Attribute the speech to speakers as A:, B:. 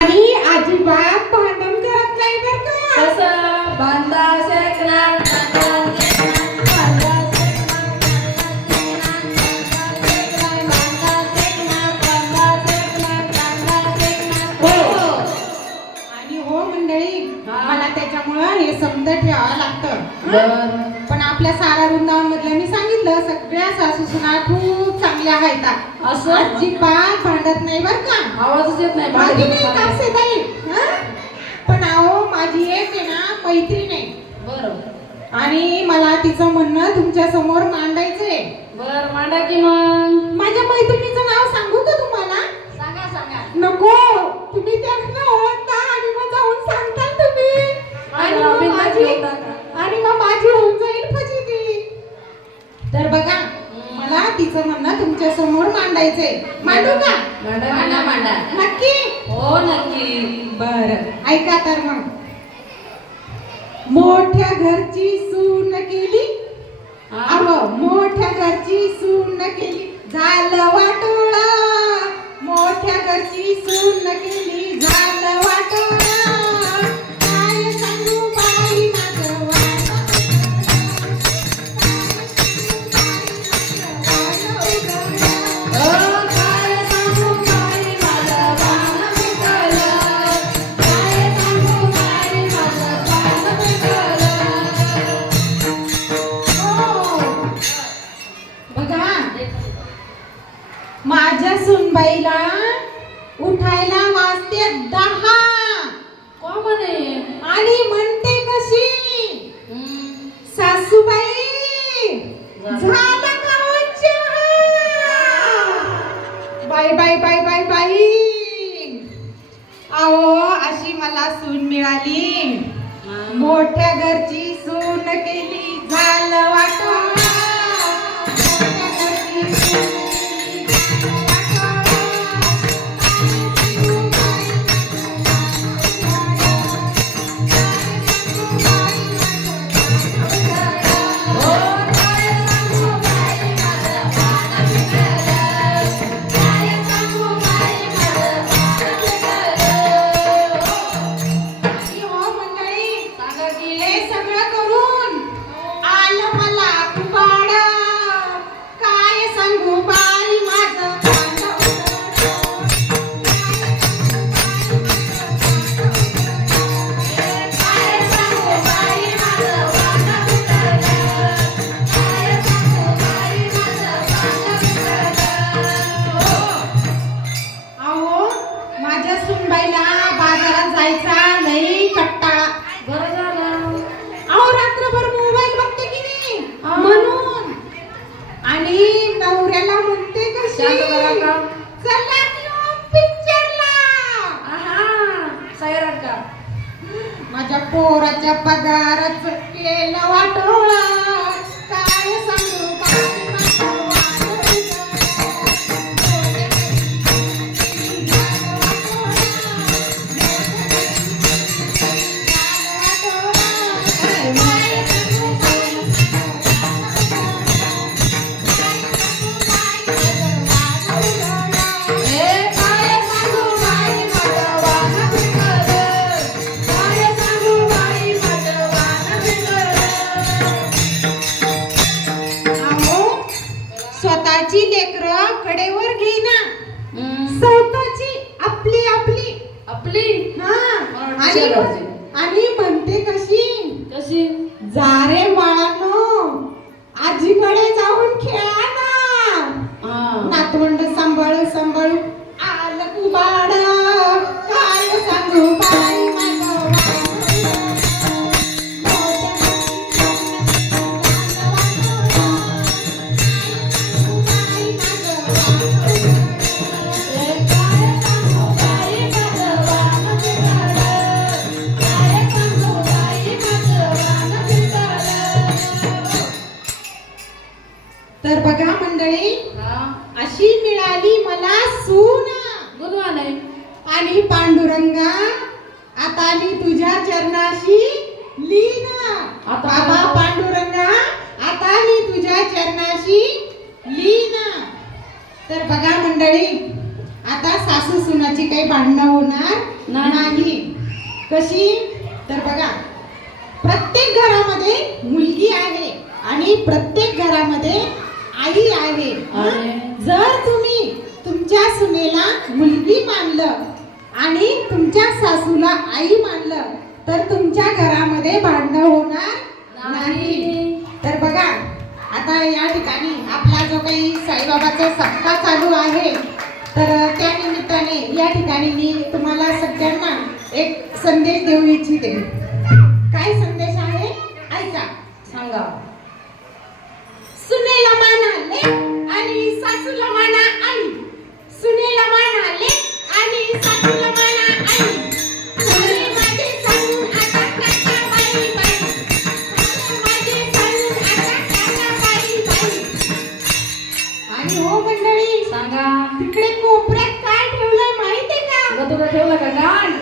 A: आणि अजिबात भांडण करत नाही बर
B: का बांधा. हो.
A: आणि हो मंडळी.
B: मला
A: त्याच्यामुळं हे समज ठेवावं लागतं. पण आपल्या सारा वृंदावन मधल्या मी सांगितलं सगळ्या सासू सुना खूप चांगल्या आहेत
B: असं?
A: अजिबात भांडत नाही बर का?
B: आवाजच येत नाही माझी. नाही
A: कापसेताई, हं? पण अहो माझी एक आहे ना मैत्रीण आहे.
B: बरं.
A: आणि मला तिचं म्हणणं तुमच्यासमोर मांडायचंय.
B: बर मांडा की मग?
A: माझ्या मैत्रिणीचं नाव सांगू का तुम्हाला? समोर मांडायचंय मांडू का?
B: मांडा मांडा मांडा.
A: नक्की?
B: हो नक्की. बर.
A: ऐका तर मग. मोठ्या घरची सून केली?
B: अहो
A: मोठ्या घरची सून केली. झालं वाटोळ. मोठ्या घरची सून केली. झालं वाजते दहा
B: को म्हणे?
A: आणि म्हणते कशी सासूबाई
B: झालं.
A: का चहा? Bye bye bye bye bye अहो अशी मला सून मिळाली. मोठ्या घरची माझ्या पोराच्या पगाराच केला वाटोळा. स्वतःची लेकरं कडेवर घेईना. स्वतःची आपली आपली.
B: आपली?
A: हा. आणि म्हणते कशी?
B: कशी?
A: जा रे तर बघा मंडळी अशी मिळाली मला सून.
B: बोलवा नाही.
A: आणि पांडुरंगा आता मी तुझ्या चरणाशी लीन.
B: बाबा
A: पांडुरंगा आता मी तुझ्या चरणाशी लीन. तर बघा मंडळी आता सासू सुनाची काही भांडणं होणार कशी? तर बघा प्रत्येक घरामध्ये मुलगी आहे आणि प्रत्येक घरामध्ये आई आहे. जर तुम्ही तुमच्या सुनेला मुलगी मानलं आणि तुमच्या सासूला आई मानलं तर तुमच्या घरामध्ये भांडणं होणार
B: नाही.
A: तर बघा आता या ठिकाणी आपला जो काही साईबाबाचा सप्ताह चालू आहे तर त्या निमित्ताने या ठिकाणी मी तुम्हाला सगळ्यांना एक संदेश देऊ इच्छिते. काय संदेश आहे? ऐका.
B: सांगा.
A: सुनेला म्हणाले आणि सासूला म्हणा आई. सुनेला म्हणाले आणि सासूला म्हणा आई. आणि हो मंडळी
B: सांगा.
A: तिकडे कोपऱ्यात काय ठेवलंय माहितीये
B: का? ठेवलं का? गाण